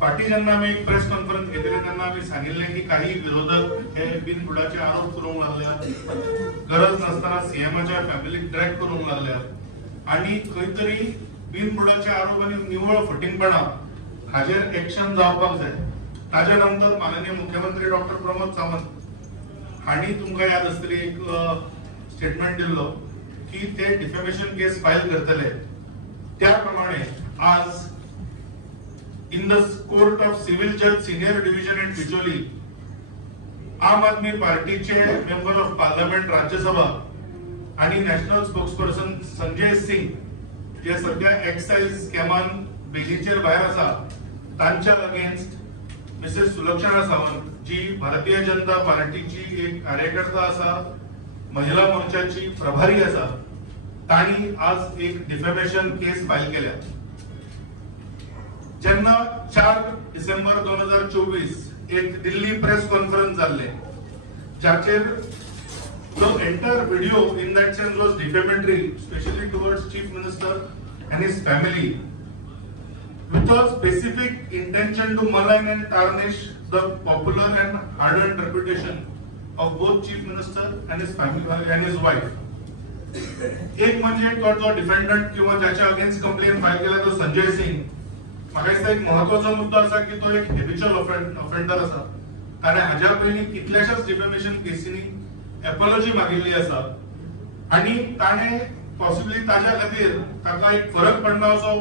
फाटी जेन्ना आम्ही एक प्रेस कॉन्फरन्स घेतली तेन्ना आम्ही सांगितले की काही विरोधक हे बिनबुडाचे आरोप करूंक लागल्यात, गरज नसताना सीएमच्या फॅमिलीक ड्रॅग करूंक लागल्यात आणि खंय तरी बिनबुडाचे आरोप आणि निवळ फटिंगपणा हाजेर एक्शन जावपाक जाय। ताजे नंतर माननीय मुख्यमंत्री डॉक्टर प्रमोद सावंत हांणी तुमकां याद आसतली एक स्टेटमेंट दिल्लो की ते डिफेमेशन केस फायल करतले। त्या प्रमाणे आज in the court of civil judge senior division in Bicholi, आम आदमी पार्टीचे मेंबर ऑफ पार्लिमेंट राज्यसभा आणि नॅशनल स्पोक्सपर्सन संजय सिंग जे सध्या एक्साइज स्कॅमान बेलीचेर भायर आसा तांच्या अगेन्स्ट मिसेस सुलक्षणा सावंत जी भारतीय जनता पार्टीची एक कार्यकर्ता आसा, महिला मोर्चाची प्रभारी आसा, तांणी आज एक डिफेमेशन केस फायल केल्या। जेन्ना 4 डिसेंबर 2024 एक दिल्ली प्रेस कॉन्फरन्स जाल्ले जाचेर the entire video in that sense was defamatory, especially towards Chief Minister and his family, with a specific intention to malign and tarnish the popular and hard-earned reputation of both Chief Minister and his family and his wife. एक म्हणजे तो जो डिफेंडंट किंवा ज्याच्या against complaint file केला तो संजय सिंग, म्हाका दिसता एक महत्वाचो मुद्दो आसा की तो एक हेबिच्युअल ऑफेंडर आसा। ताणे हाज्या पयलीं कितल्याशाच डिफेमेशन केसींनी एपॉलॉजी मागिल्ली आसा आणि ताणे पॉसिबली ताज्या खातीर ताका एक फरक पडना असो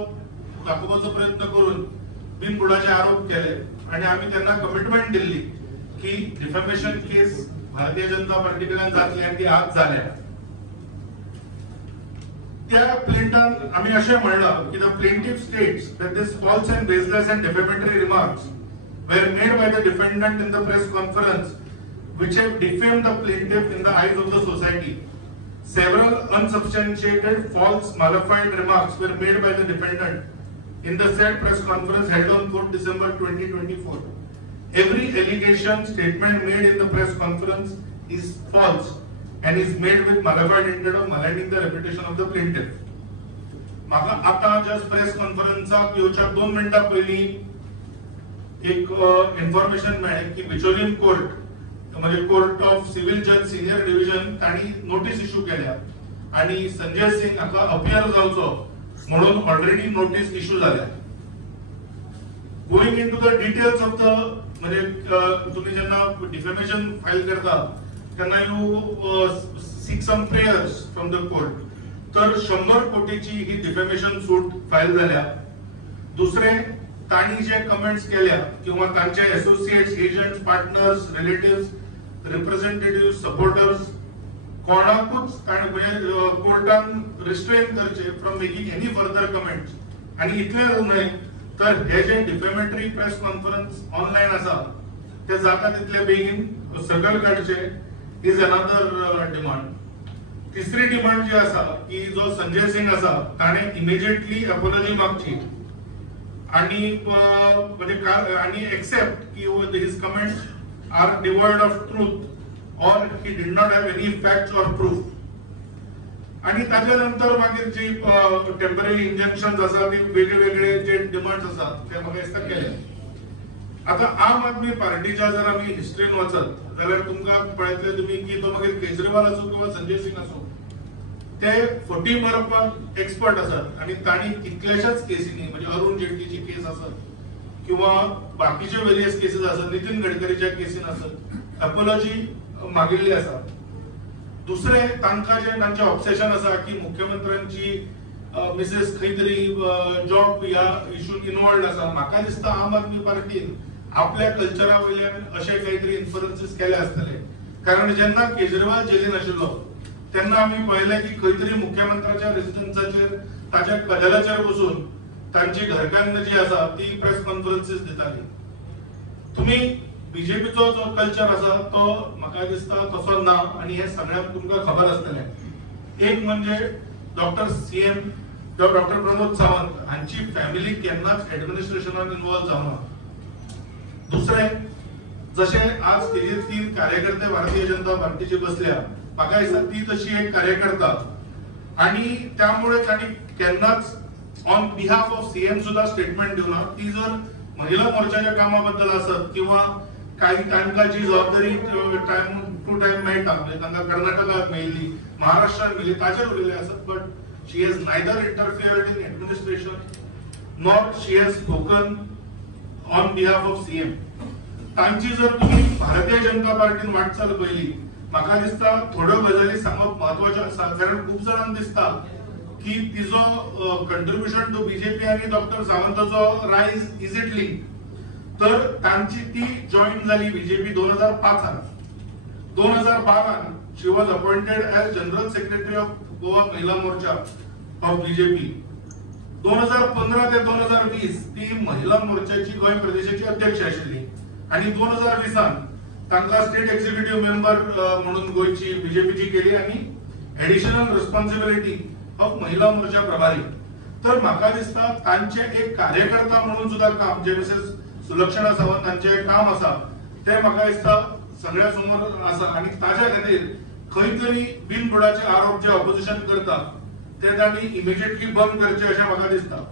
दाखोवपाचो प्रयत्न करून बिनबुडाचे आरोप केले आणि आम्ही त्यांना कमिटमेंट दिल्ली की डिफेमेशन केस भारतीय जनता पार्टी कडल्यान जातली आणि ती आज जाल्या। त्या प्लेंटान आम्ही असे म्हणलं की the plaintiff states that this false and baseless and defamatory remarks were made by the defendant in the press conference which have defamed the plaintiff in the eyes of the society. Several unsubstantiated, false, malafide remarks were made by the defendant in the said press conference held on 4 December 2024. Every allegation, statement made in the press conference is false and is made with malafide intent of maligning the reputation of the plaintiff. म्हाका आता just press कॉन्फरन्साक येवच्या 2 मिनिटां पयलीं एक information मेळ्ळी की Bicholim court म्हणजे court of civil जज senior division तांणी नोटीस इश्यू केल्या आणि संजय सिंग हाका अपियर जावचो म्हणून ऑलरेडी नोटीस इश्यू जाल्या। Going into the details of the म्हणजे तुम्ही जेन्ना डिफेमेशन फाईल करता तेन्ना you seek some prayers from the court, तर 100 कोटीची ही डिफेमेशन सूट फाईल झाल्या। दुसरे तांणी जे कमेंट्स केल्या किंवा तांचे associates, agents, partners, relatives, representative, supporters कोणाकूच म्हणजे कोर्टान रिस्ट्रेन करचे from making any further comments. आणि इतलेच न्हय तर हे जे डिफेमेटरी प्रेस कॉन्फरन्स ऑनलाइन आसा ते जाता तितले बेगीन सकल काडचे इज अनदर डिमांड। तिसरी डिमांड जी आसा की जो संजय सिंग आसा ताणे इमिजिएटली अपॉलॉजी मागची आणि म्हणजे आणि एक्सेप्ट की his comments are devoid of truth और he did not have any facts और प्रूफ। आणि त्याच्यानंतर मागीर जी टेम्पररी इंजंक्शन्स आसा ती वेगळे जे डिमांड्स आसात ते म्हाका दिसता केले। आता आम आदमी पार्टीच्या जर आम्ही हिस्ट्रीन वचत जाल्यार तुमकां पळयतले तुम्ही की तो मागीर केजरीवाल असो किंवा संजय सिंग असो ते फटी मारपाक एक्सपर्ट असतात आणि तांणी कितल्याशाच केसींनी म्हणजे अरुण जेटलीची केस असत किंवा बाकीचे वेरियस केसेस असत, नितीन गडकरीच्या केसीन असत, अपॉलॉजी मागिल्ली आसा। दुसरे तांकां जे तांचे ऑब्सेशन आसा की मुख्यमंत्र्यांची मिसेस खंय तरी जॉब ह्या इश्यून इन्वॉल्ड आसा। म्हाका दिसता आम आदमी पार्टीन आपल्या कल्चरा वयल्यान अशे काहीतरी इन्फ्लुएन्सेस केले आसतले, कारण जेन्ना केजरीवाल जेलीन आशिल्लो तेन्ना आम्ही पळयलें की खंय तरी मुख्यमंत्र्याच्या रेसिडेन्साचेर ताच्या कदेलाचेर बसून तांची घरकान्न जी आसा ती प्रेस कॉन्फरन्सेस दिताली। तुम्ही बीजेपीचो जो कल्चर आसा तो म्हाका दिसता तसो ना आणि हे सगळ्यांक तुमकां खबर आसतलें। एक म्हणजे सीएम डॉक्टर प्रमोद सावंत हांची फॅमिली केन्नाच ऍडमिनिस्ट्रेशनान इन्वॉल्व जावना। दुसरे जसे आज तेजेर 3 कार्यकर्ते भारतीय जनता पार्टीचे बसल्या, म्हाका दिसता ती तशी एक कार्यकर्ता आणि त्यामुळे तांणी केन्नाच ऑन बिहाफ ऑफ सीएम सुद्धा स्टेटमेंट दिवना। ती जर महिला मोर्चाच्या कामाबद्दल असत किंवा काही तांकां जी जबाबदारी टाइम टू टाइम मेळटा म्हणजे तांकां कर्नाटकात मेळिल्ली महाराष्ट्रात मेळिल्ली ताचेर उलयले आसत but she has neither interfered in administration nor she has spoken on behalf of CM. तांची जर तुम्ही भारतीय जनता पार्टीन वाटचाल पळयली म्हाका दिसता थोड्यो गजाली सांगप महत्वाच्यो आसा कारण खूप जाणांक दिसता की तिजो कंट्रीब्युशन टू बीजेपी आणि डॉक्टर सावंताचो रायज इज इट लिंक तर तांची ती जॉईन झाली BJP 2005 2012 she was appointed as general secretary of Goa Mahila Morcha of BJP. 2015 ते 2020 ती महिला मोर्चाची गोंय प्रदेशाची अध्यक्ष आशिल्ली आणि 2020 तांकां स्टेट एक्झिक्युटिव्ह मेंबर म्हणून गोयची बीजेपीची केली आणि एडिशनल रिस्पॉन्सिबिलिटी ऑफ महिला मोर्चा प्रभारी. तर म्हाका दिसता तांचे एक कार्यकर्ता म्हणून सुद्धा काम जे मिसेस सुलक्षणा सावंत तांचे काम आसा ते म्हाका दिसता सगळ्या समोर आसा आणि ताच्या खातीर खंय तरी बिनबुडाचे आरोप जे ऑपोजिशन करता ते तांणी इमिजिएटली बंद करचे अशें म्हाका दिसता.